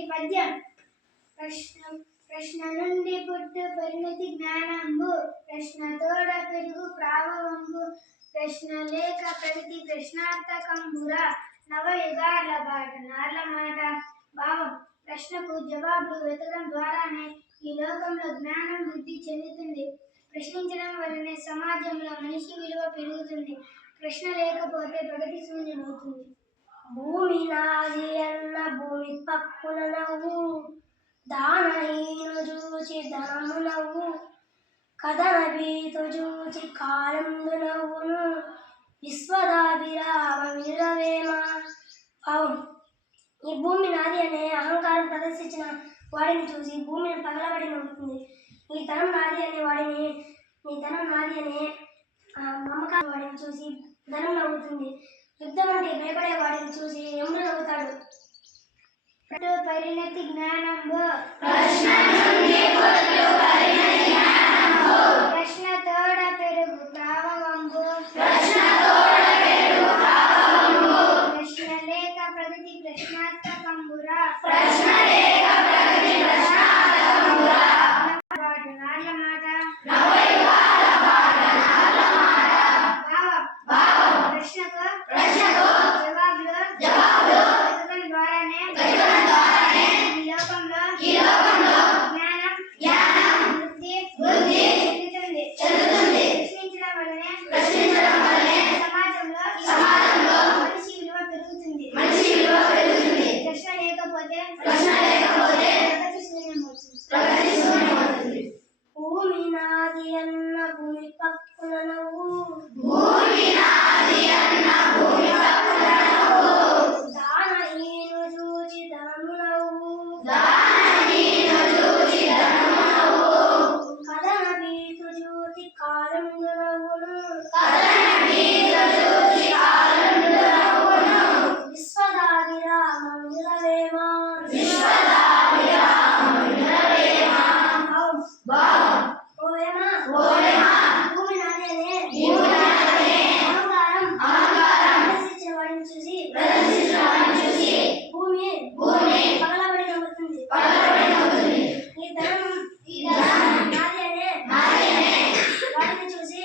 నేటి పద్యం. ప్రశ్న నుండి పుట్టు పరిణతి జ్ఞానంబు, ప్రశ్న తోడ పెరుగు ప్రాభవంబు, ప్రశ్న లేక ప్రగతి ప్రశ్నార్థకంబురా, నవయుగాల బాట నార్ల మాట. భావం: ప్రశ్నకు జవాబులు వెతకడం ద్వారానే ఈ లోకంలో జ్ఞానం వృద్ధి చెందుతుంది. ప్రశ్నించడం వల్లనే సమాజంలో మనిషి విలువ పెరుగుతుంది. ప్రశ్న లేకపోతే ప్రగతి శూన్యమవుతుంది. భూమి నాది అన్న భూమి పక్కున నవ్వు, దానహీను చూచి ధనము నవ్వు, కథన భీతు చూచి కాలందు నవ్వును, విశ్వదాభిరామ విరవేమ. భావం: ఈ భూమి నాది అనే అహంకారం ప్రదర్శించిన వాడిని చూసి భూమిని పగలబడి నవ్వుతుంది. ఈ ధనం నాది అనే మమకారం వాడిని చూసి ధనం నవ్వుతుంది. యుద్ధం అంటే భయపడే వాడిని చూసి యముడు నవ్వుతాడు. పరిణతి జ్ఞానంబు, ప్రశ్న తోడ పెరుగు ప్రాభవంబు, ప్రశ్న లేక ప్రగతి ప్రశ్నార్థకంబురా, నార్ల మాట. భావం: ప్రశ్నకు జవాబులు వెతకడం ద్వారానే ఈ లోకంలో జ్ఞానం వృద్ధి చెందుతుంది. ప్రశ్నించడం వల్లనే సమాజంలో మనిషి విలువ పెరుగుతుంది. ప్రశ్న లేకపోతే ప్రగతి శూన్యమవుతుంది. భూమి నాది అన్న భూమి పక్కున నవ్వు, దానహీను చూచి ధనము నవ్వు, కథన భీతు చూచి కాలందు నవ్వును, విశ్వదాభిరామ విరవేమ. భూమి నాది అనే అహంకారం ప్రదర్శించిన వాడిని చూసి భూమి పగలబడి నవ్వుతుంది. ఈ ధనం నాది అనే వాడిని చూసి